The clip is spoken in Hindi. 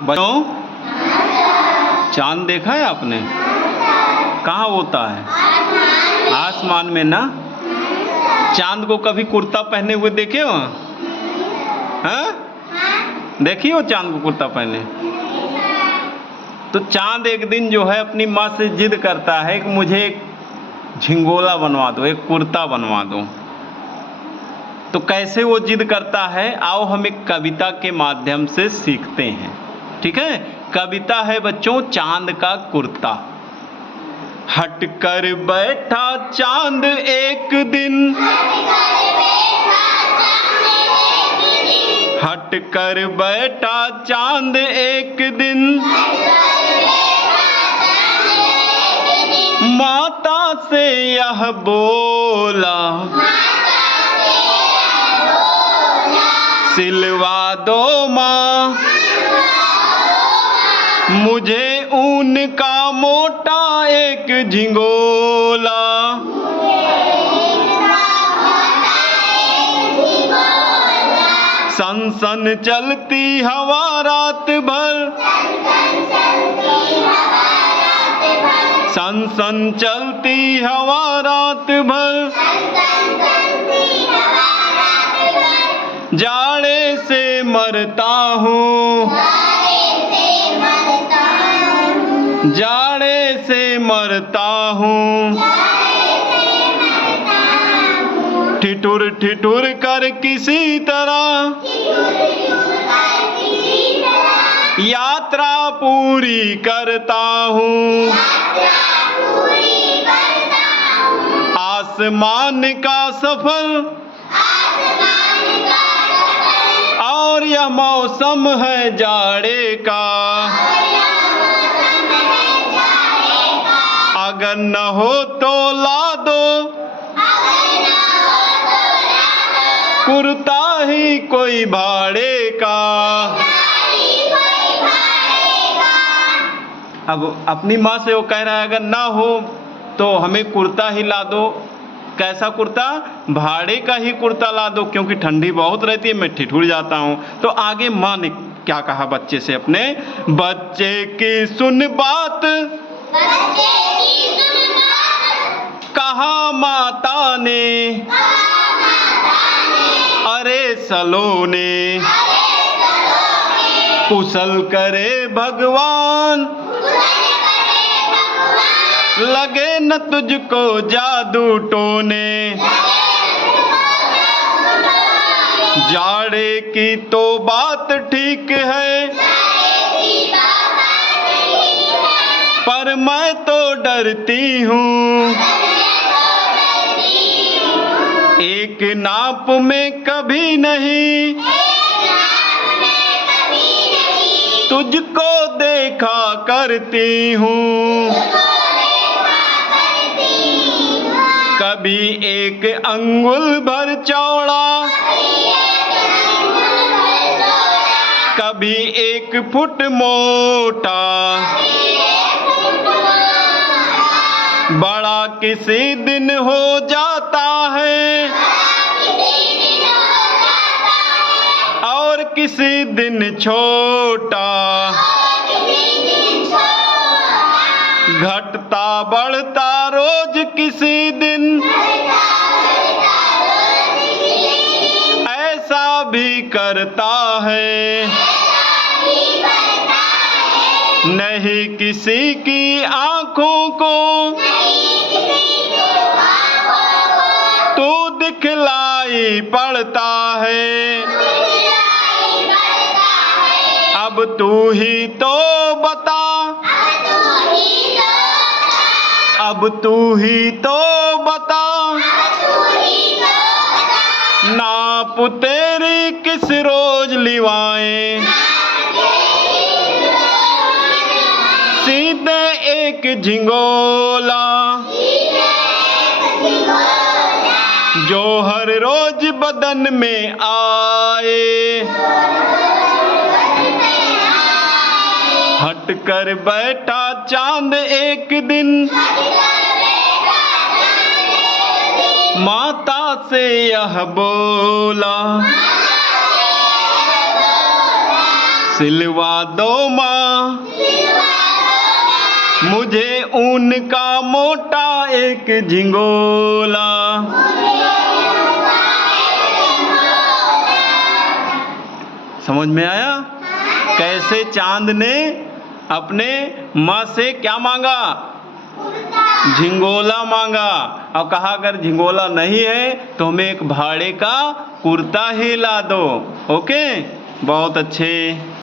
बच्चों, चांद देखा है आपने? कहाँ होता है? आसमान में ना। चांद को कभी कुर्ता पहने हुए देखे हो? हाँ? देखी हो चांद को कुर्ता पहने? तो चांद एक दिन जो है अपनी माँ से जिद करता है कि मुझे एक झिंगोला बनवा दो, एक कुर्ता बनवा दो। तो कैसे वो जिद करता है, आओ हम एक कविता के माध्यम से सीखते हैं। ठीक है? कविता है बच्चों, चांद का कुर्ता। हट कर बैठा चांद एक दिन, हट कर बैठा चांद एक दिन, माता से यह बोला, सिलवा दो माँ मुझे ऊन का मोटा एक झिंगोला। सन सन चलती हवा रात भर, सन सन चलती हवा रात भर, जाड़े से मरता हूँ, जाड़े से मरता हूँ, ठिठुर ठिठुर कर किसी तरह यात्रा पूरी करता हूँ, आसमान का सफर और यह मौसम है जाड़े का, अगर न हो तो ला दो कुर्ता ही कोई भाड़े का। अब अपनी माँ से वो कह रहा है अगर ना हो तो हमें कुर्ता ही ला दो। कैसा कुर्ता? भाड़े का ही कुर्ता ला दो, क्योंकि ठंडी बहुत रहती है, मैं ठिठुर जाता हूँ। तो आगे माँ ने क्या कहा बच्चे से अपने? बच्चे की सुन बात, कहा माता ने, अरे सलोने, कुशल करे भगवान, लगे न तुझको जादू टोने, जाड़े की तो बात ठीक है, पर मैं तो डरती हूँ, एक नाप में कभी नहीं तुझको देखा करती हूँ, कभी एक अंगुल भर चौड़ा, कभी 1 फुट मोटा, बड़ा किसी दिन हो जाता है और किसी दिन छोटा, घटता बढ़ता रोज किसी दिन, ऐसा भी करता है, नहीं किसी की आंखों को तू दिखलाई पड़ता है, अब तू ही तो बता, अब तू ही तो बता, नाप तेरी किस रोज लिवाएं, सीधे एक झिंगोला जो हर रोज बदन में आए, हट कर बैठा चांद एक दिन, माता से यह बोला, सिलवा दो माँ मुझे ऊन का मोटा एक झिंगोला। समझ में आया? कैसे चांद ने अपने माँ से क्या मांगा? झिंगोला मांगा, और कहा अगर झिंगोला नहीं है तो हमें एक भाड़े का कुर्ता ही ला दो। ओके, बहुत अच्छे।